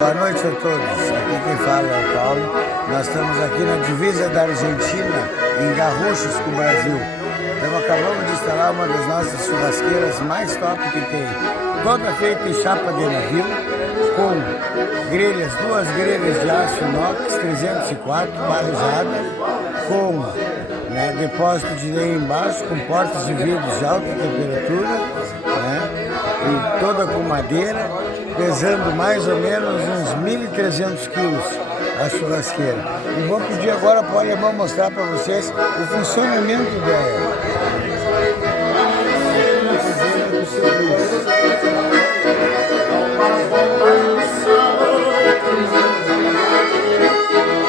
Boa noite a todos, aqui quem fala é o Paulo. Nós estamos aqui na divisa da Argentina, em Garruchos com o Brasil. Então acabamos de instalar uma das nossas churrasqueiras mais top que tem. Toda feita em chapa de navio, com grelhas, duas grelhas de aço inox 304, barrejada, com depósito de lenha embaixo, com portas de vidro de alta temperatura, e toda com madeira, pesando mais ou menos uns 1.300 quilos a churrasqueira. E vou pedir agora para o alemão mostrar para vocês o funcionamento dela.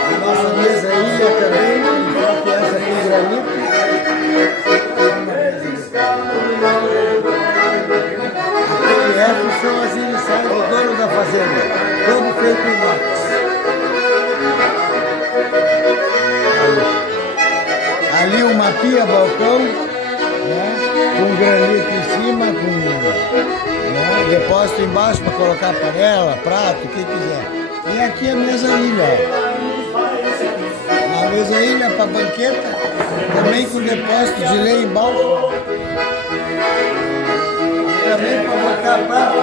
A nossa mesa ilha também, igual que essa aqui em granito. Essas são as iniciais do dono da fazenda, todo feito em inox. Ali uma pia, balcão, com granito em cima, com depósito embaixo para colocar panela, prato, o que quiser. E aqui a mesa ilha. A mesa ilha para banqueta, também com depósito de lenha embaixo. Também para botar prato,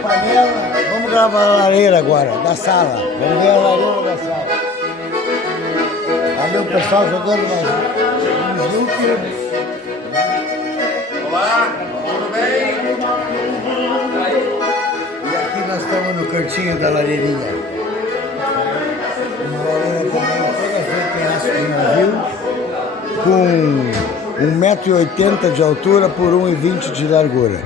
panela. Vamos gravar a lareira agora, da sala. Vamos ver a lareira da sala. Ali o pessoal jogando nos núcleos. Olá, tudo bem? E aqui nós estamos no cantinho da lareirinha. Uma lareira também toda feita em aço de navio, com 1,80 m de altura por 1,20 m de largura,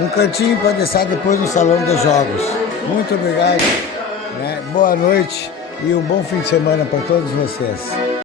Um cantinho para deixar depois no salão de jogos. Muito obrigado, boa noite e um bom fim de semana para todos vocês.